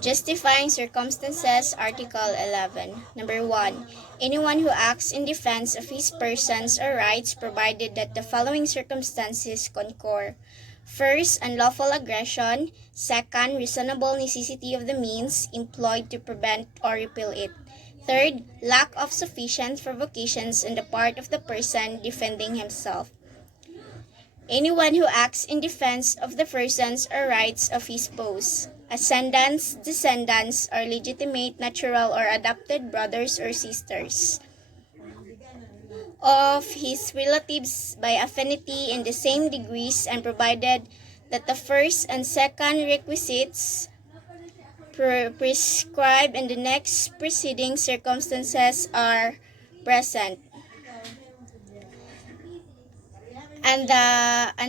Justifying circumstances, Article 11. Number 1. Anyone who acts in defense of his persons or rights provided that the following circumstances concur. First, unlawful aggression. Second, reasonable necessity of the means employed to prevent or repel it. Third, lack of sufficient provocations on the part of the person defending himself. Anyone who acts in defense of the persons or rights of his spouse, ascendants, descendants, or legitimate, natural, or adopted brothers or sisters of his relatives by affinity in the same degrees, and provided that the first and second requisites prescribed in the next preceding circumstances are present, and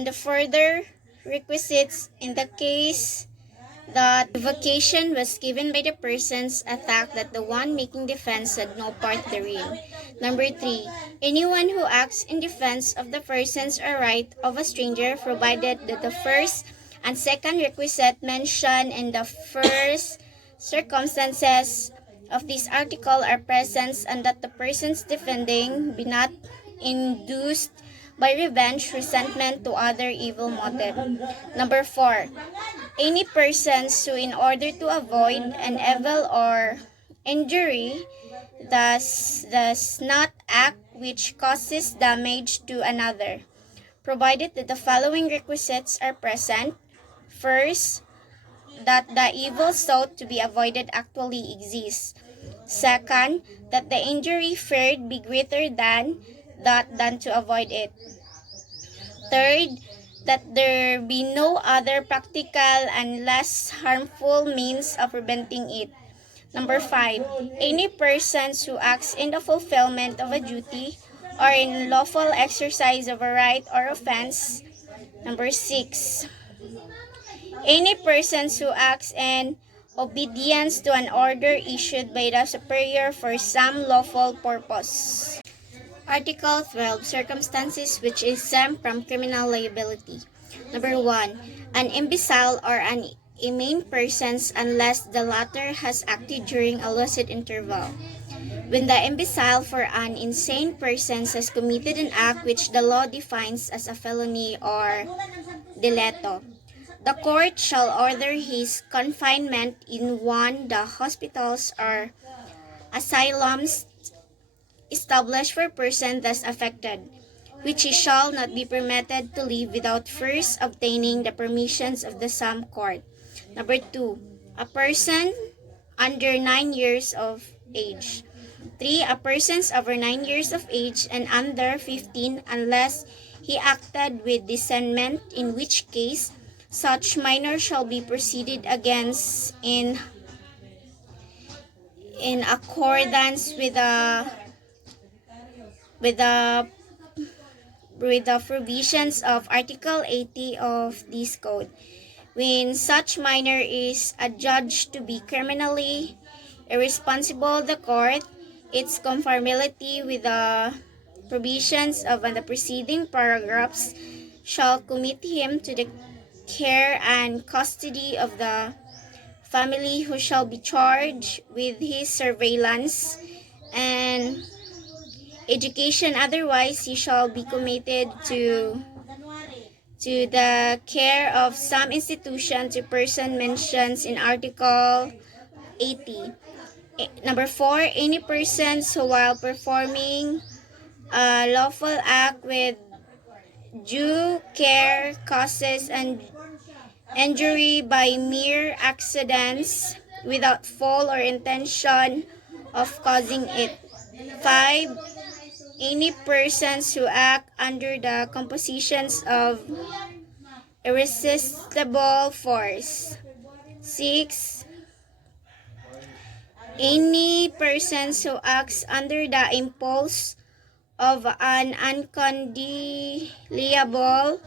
the further requisites in the case that the vocation was given by the persons attacked that the one making defense had no part therein. Number 3. Anyone who acts in defense of the persons or right of a stranger provided that the first and second requisite mentioned in the first circumstances of this article are present, and that the persons defending be not induced by revenge, resentment, to other evil motive. Number 4. Any persons who, in order to avoid an evil or injury, does not act which causes damage to another, provided that the following requisites are present. First, that the evil sought to be avoided actually exists. Second, that the injury feared be greater than that done to avoid it. Third, that there be no other practical and less harmful means of preventing it. Number 5. Any persons who acts in the fulfillment of a duty or in lawful exercise of a right or offense. Number 6. Any persons who acts in obedience to an order issued by the superior for some lawful purpose. Article 12. Circumstances which exempt from criminal liability. Number 1. An imbecile or an inane person unless the latter has acted during a lucid interval. When the imbecile for an insane person has committed an act which the law defines as a felony or delito, the court shall order his confinement in one the hospitals or asylums established for persons thus affected, which he shall not be permitted to leave without first obtaining the permissions of the same court. Number 2. A person under 9 years of age. 3. A person over 9 years of age and under 15 unless he acted with discernment, in which case such minor shall be proceeded against in accordance with the provisions of Article 80 of this code. When such minor is adjudged to be criminally irresponsible, the court, its conformity with the provisions of the preceding paragraphs, shall commit him to the care and custody of the family, who shall be charged with his surveillance and education. Otherwise, he shall be committed to the care of some institution to person mentioned in Article 80. Number 4. Any persons who, while performing a lawful act with due care, causes an injury by mere accidents without fault or intention of causing it. 5. Any persons who act under the compositions of irresistible force. 6. Any persons who acts under the impulse of an uncontrollable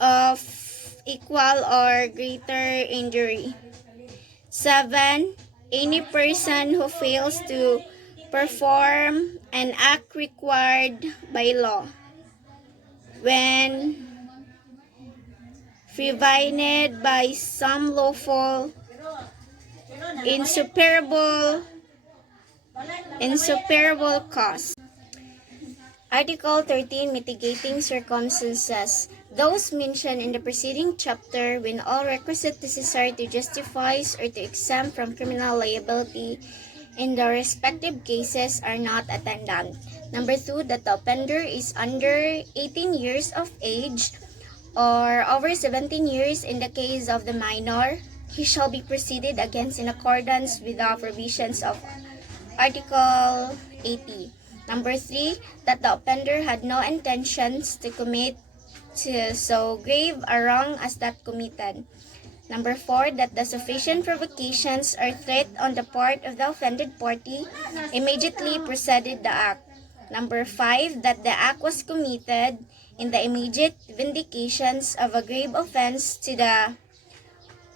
of equal or greater injury. 7. Any person who fails to perform an act required by law when prevented by some lawful insuperable cause. Article 13, Mitigating Circumstances. Those mentioned in the preceding chapter when all requisite necessary to justify or to exempt from criminal liability in the respective cases are not attendant. Number 2, that the offender is under 18 years of age or over 17 years in the case of the minor. He shall be proceeded against in accordance with the provisions of Article 80. Number 3, that the offender had no intentions to commit to so grave a wrong as that committed. Number 4, that the sufficient provocations or threat on the part of the offended party immediately preceded the act. Number 5, that the act was committed in the immediate vindications of a grave offense to the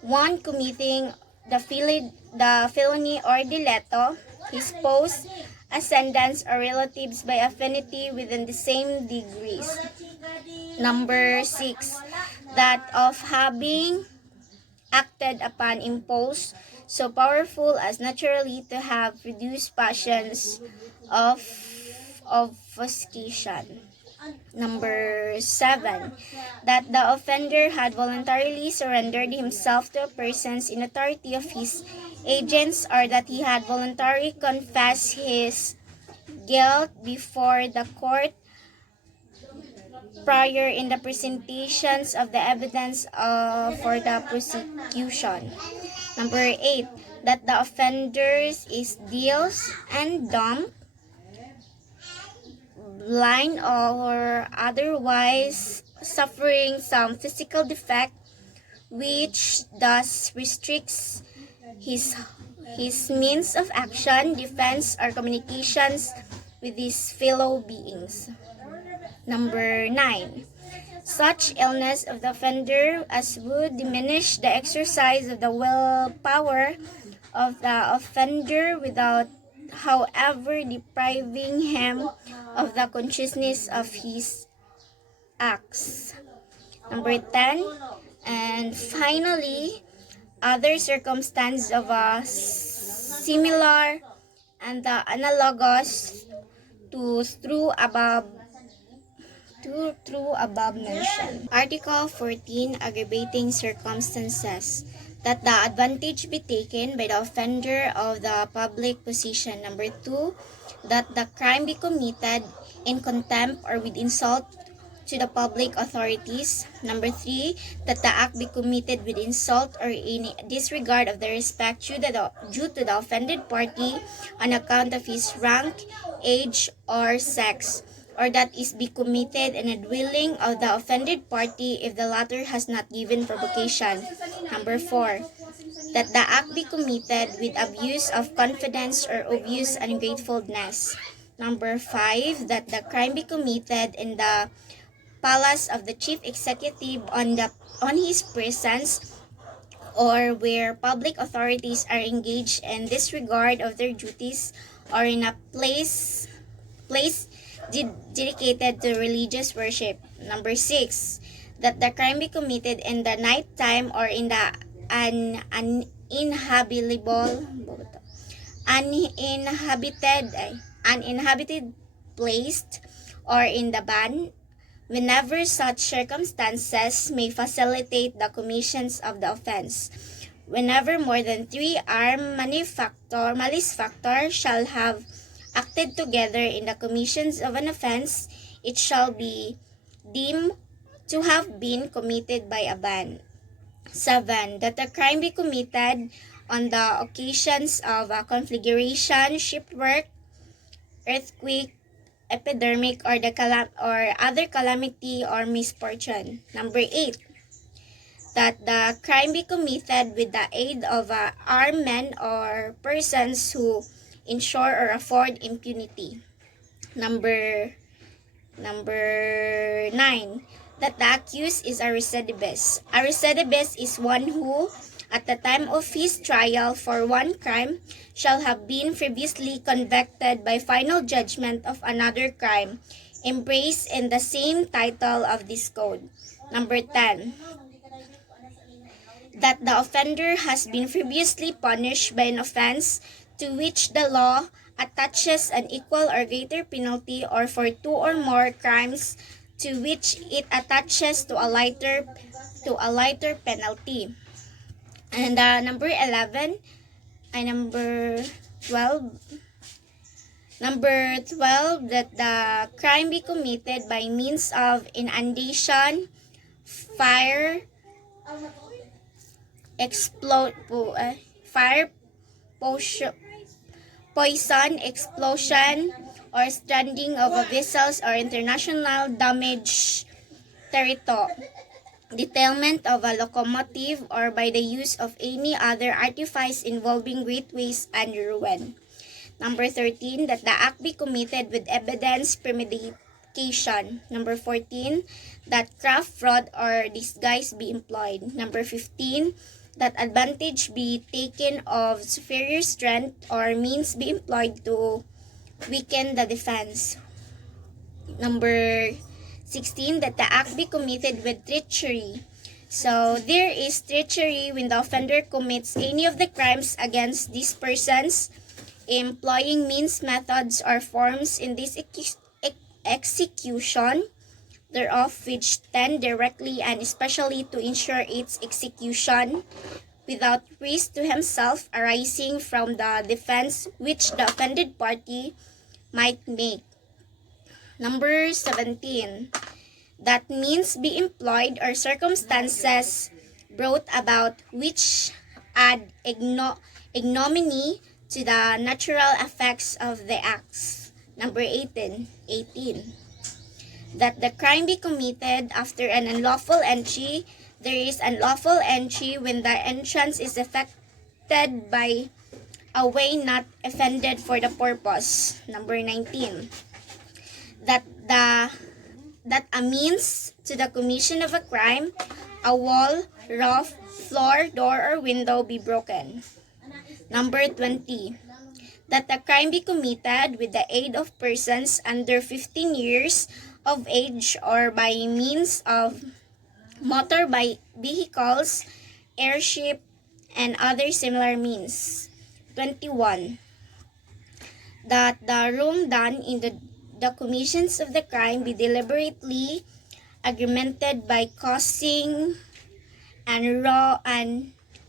one committing the felony or delito, his spouse, ascendants, or relatives by affinity within the same degrees. Number 6, that of having acted upon impulse so powerful as naturally to have reduced passions of obfuscation. Number 7, that the offender had voluntarily surrendered himself to a persons in authority of his agents or that he had voluntarily confessed his guilt before the court prior in the presentations of the evidence for the prosecution. Number 8, that the offenders is deaf and dumb, blind, or otherwise suffering some physical defect which thus restricts his means of action, defense, or communications with his fellow beings. Number 9, such illness of the offender as would diminish the exercise of the willpower of the offender without, however, depriving him of the consciousness of his acts. Number 10, and finally, other circumstance of a similar and the analogous to through above mentioned. Article 14, Aggravating Circumstances. That the advantage be taken by the offender of the public position. Number 2, that the crime be committed in contempt or with insult to the public authorities. Number 3, that the act be committed with insult or in disregard of the respect due to the offended party on account of his rank, age, or sex, or that is be committed in a dwelling of the offended party if the latter has not given provocation. Number 4, that the act be committed with abuse of confidence or obvious ungratefulness. Number 5, that the crime be committed in the palace of the chief executive on his presence or where public authorities are engaged in disregard of their duties or in a place dedicated to religious worship. Number 6, that the crime be committed in the night time or in the uninhabited place or in the ban whenever such circumstances may facilitate the commission of the offense. Whenever more than 3 armed malefactors shall have acted together in the commission of an offense, it shall be deemed to have been committed by a band. 7, that the crime be committed on the occasions of a conflagration, shipwreck, earthquake, epidemic, or or other calamity or misfortune. Number 8, that the crime be committed with the aid of armed men or persons who ensure or afford impunity. Number 9, that the accused is a recidivist. A recidivist is one who, at the time of his trial for one crime, shall have been previously convicted by final judgment of another crime, embraced in the same title of this code. Number 10, that the offender has been previously punished by an offense to which the law attaches an equal or greater penalty, or for two or more crimes to which it attaches to a lighter penalty. And number 11, number 12. Number 12, that the crime be committed by means of inundation, fire, fire, poison, explosion, or stranding of a vessels or international damage detailment of a locomotive, or by the use of any other artifice involving great waste and ruin. Number 13, that the act be committed with evidence premeditation. Number 14, that craft, fraud, or disguise be employed. Number 15, that advantage be taken of superior strength or means be employed to weaken the defense. Number 16, that the act be committed with treachery. So, there is treachery when the offender commits any of the crimes against these persons, employing means, methods, or forms in this execution thereof which tend directly and especially to ensure its execution without risk to himself arising from the defense which the offended party might make. Number 17, that means be employed or circumstances brought about which add ignominy to the natural effects of the acts. Number 18, that the crime be committed after an unlawful entry. There is unlawful entry when the entrance is effected by a way not intended for the purpose. Number 19, that a means to the commission of a crime, a wall, roof, floor, door, or window be broken. Number 20, that the crime be committed with the aid of persons under 15 years of age or by means of motor vehicles, airship, and other similar means. 21, that the wrong done in the commissions of the crime be deliberately aggravated by causing and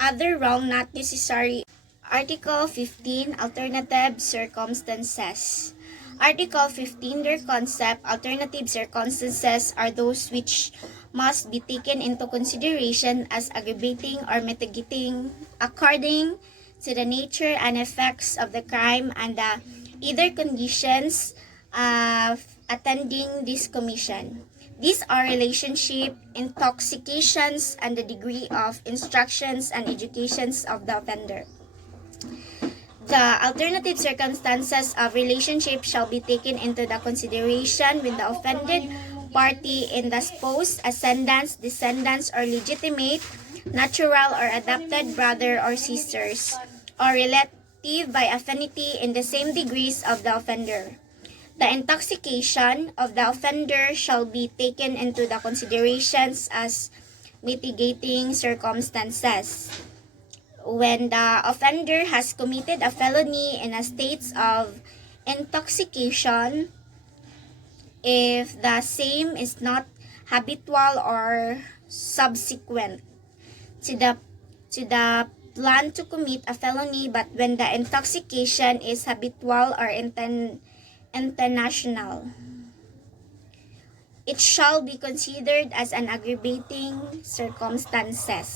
other wrong not necessary. Article 15, Alternative Circumstances. Article 15, their concept, alternative circumstances are those which must be taken into consideration as aggravating or mitigating according to the nature and effects of the crime and the either conditions of attending this commission. These are relationship, intoxications, and the degree of instructions and educations of the offender. The alternative circumstances of relationship shall be taken into the consideration when the offended party in the spouse, ascendants, descendants, or legitimate, natural, or adopted brother or sisters, or relative by affinity in the same degrees of the offender. The intoxication of the offender shall be taken into the considerations as mitigating circumstances. When the offender has committed a felony in a state of intoxication, if the same is not habitual or subsequent to the plan to commit a felony, but when the intoxication is habitual or international, it shall be considered as an aggravating circumstances.